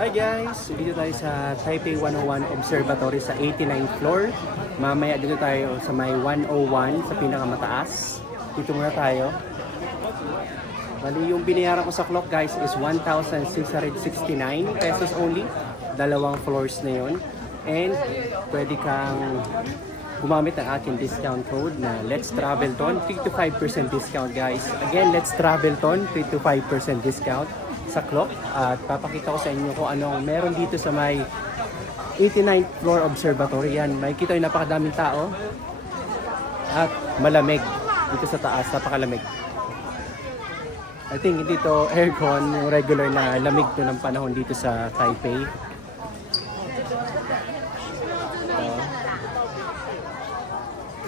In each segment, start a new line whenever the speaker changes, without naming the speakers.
Hi guys! Dito tayo sa Taipei 101 Observatory sa 89th floor. Mamaya dito tayo sa may 101 sa pinakamataas. Dito muna tayo. Bali yung binayaran ko sa clock guys is 1,669 pesos only. Dalawang floors na yon. And pwede kang gumamit ng ating discount code na Let's Travel Ton. 3 to 5% discount guys. Again, Let's Travel Ton. 3 to 5% discount sa clock. At papakita ko sa inyo kung anong meron dito sa may 89th floor observatory. Yan, makikita yung napakadaming tao. At malamig dito sa taas. Napakalamig. I think hindi to aircon, yung regular na lamig to ng panahon dito sa Taipei.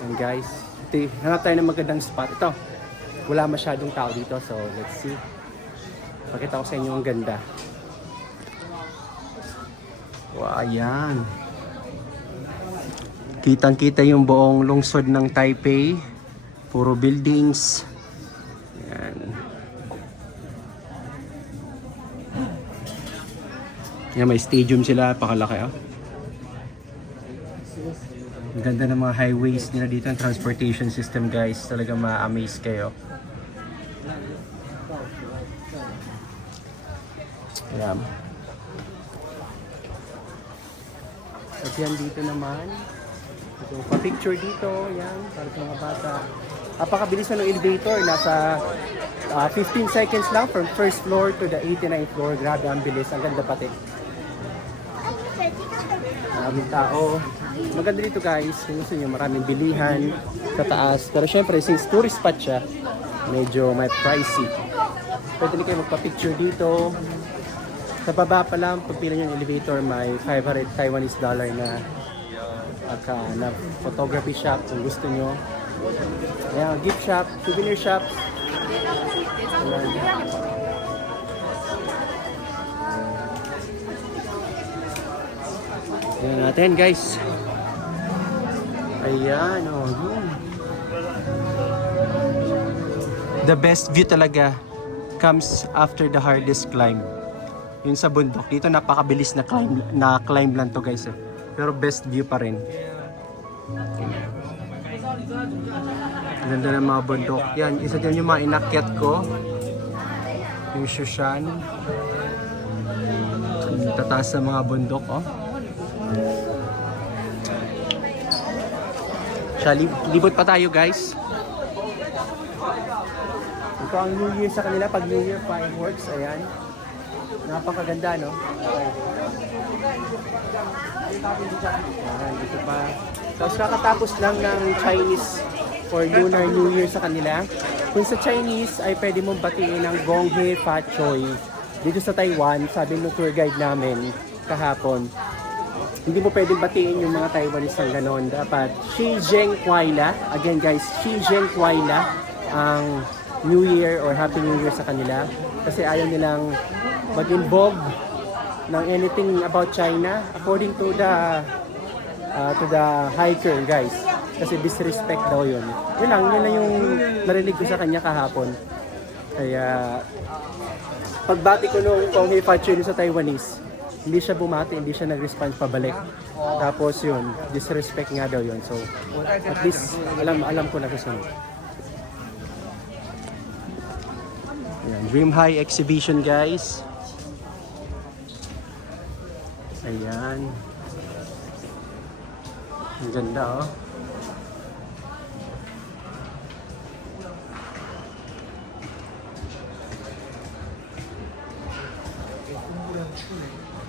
And guys, ito, hanap tayo ng magandang spot. Ito, wala masyadong tao dito, so let's see. Pakita ko sa inyo ang ganda. Wow, ayan. Kitang-kita yung buong lungsod ng Taipei. Puro buildings. Ayan. Yan, may stadium sila, pakalaki. Ang ganda ng mga highways nila dito, ang transportation system guys. Talaga ma-amaze kayo. Ayan. At yan dito naman. Ito, pa-picture dito, yan, para sa mga bata. Napakabilis na ng elevator, nasa ah, 15 seconds lang from first floor to the 89th floor. Grabe ang bilis, ang ganda pati. Maraming tao. Maganda dito guys, kung gusto nyo maraming bilihan sa taas. Pero syempre, since tourist spot siya, medyo may pricey. Pwede din kayo magpa-picture dito. Sa baba pa lang, pag pila nyo yung elevator, may 500 Taiwanese dollar na aka, na photography shop kung gusto nyo. Ayan, gift shop, souvenir shop. Ayan. Ayan natin guys. Ayan, oh, yun. The best view talaga comes after the hardest climb. Yun sa bundok. Dito napakabilis na climb, na climb lang to guys eh. Pero best view pa rin. Ganda ng mga bundok. Yan, isa dyan yung mga inakyat ko. Yung Shushan. Tataas sa mga bundok, oh. Siya, li- libot pa tayo guys. Ito ang New Year sa kanila, pag New Year fireworks, ayan. Napakaganda, no? Ayan, dito pa. Tapos kakatapos lang ng Chinese or Lunar New Year sa kanila. Kung sa Chinese ay pwede mong batiin ng Gong He Fa Choi. Dito sa Taiwan, sabi ng tour guide namin kahapon, hindi mo pwedeng batiin yung mga Taiwanese ng ganon. Dapat Xi Zheng Kuai La. Again guys, Xi Zheng Kuai La ang New Year or Happy New Year sa kanila. Kasi ayaw nilang mag-involve ng anything about China according to the uh, to the hiker guys. Kasi disrespect daw yun. Yun lang, yun lang yung narinig ko sa kanya kahapon. Kaya pagbati ko nung Kong Hei Factory sa Taiwanese, hindi siya bumati, hindi siya nag-respond pabalik. Tapos yun, disrespect nga daw yun. So, at least, alam alam ko na kasunod. Ayan, Dream High Exhibition guys. Ayan. Ang ganda oh.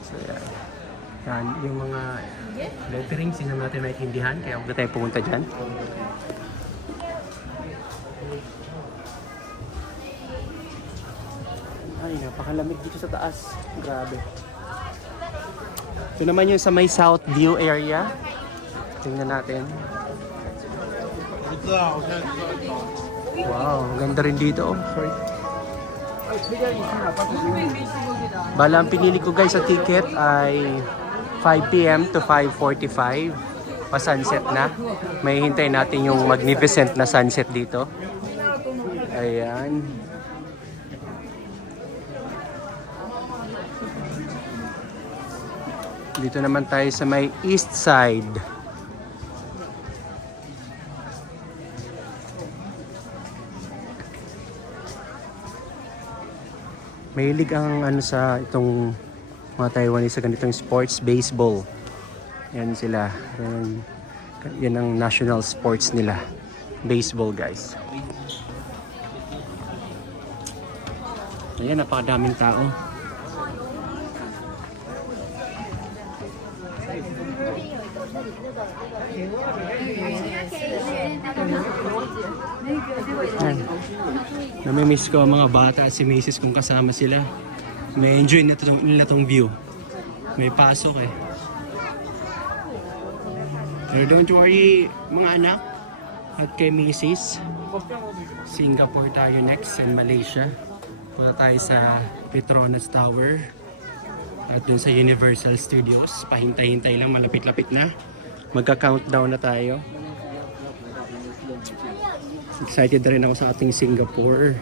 So, yan. Yan, yung mga letterings, hindi natin maintindihan, kaya huwag tayo pumunta dyan. Ay, napakalamig dito sa taas. Grabe. Ito naman yung sa may South View area. Tingnan natin. Wow, ganda rin dito. Oh. Sorry. Bala ang pinili ko guys sa ticket ay 5pm to 5.45 pa sunset na. May hintay natin yung magnificent na sunset dito. Ayan. Dito naman tayo sa may east side. Mahilig ang ano sa itong mga Taiwanese sa ganitong sports, baseball. Yan sila. Yan, yan ang national sports nila. Baseball guys. Ayan, napakadaming tao. Yan. Namimiss ko ang mga bata at si Macy's kung kasama sila. May enjoy na tong, nila tong view. May pasok eh. Pero don't worry mga anak. At kay Macy's. Singapore tayo next and Malaysia. Punta tayo sa Petronas Tower. At dun sa Universal Studios. Pahintay-hintay lang, malapit-lapit na. Magka-countdown na tayo. Excited na rin ako sa ating Singapore.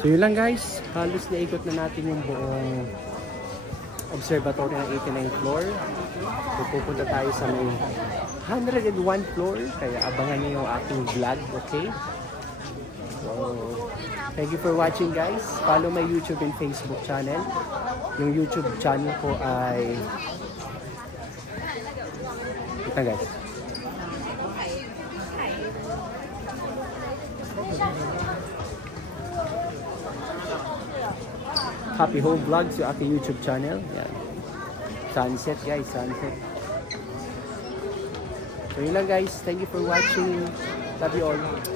So yun lang guys, halos naikot na natin yung buong observatory ng 89th floor. So pupunta tayo sa may 101 floor, kaya abangan niyo yung aking vlog, okay? So, thank you for watching guys. Follow my YouTube and Facebook channel. Yung YouTube channel ko ay... Ito guys. Happy Home Vlogs yung aking YouTube channel. Yan. Sunset guys, sunset. So yun lang guys. Thank you for watching. Love you all.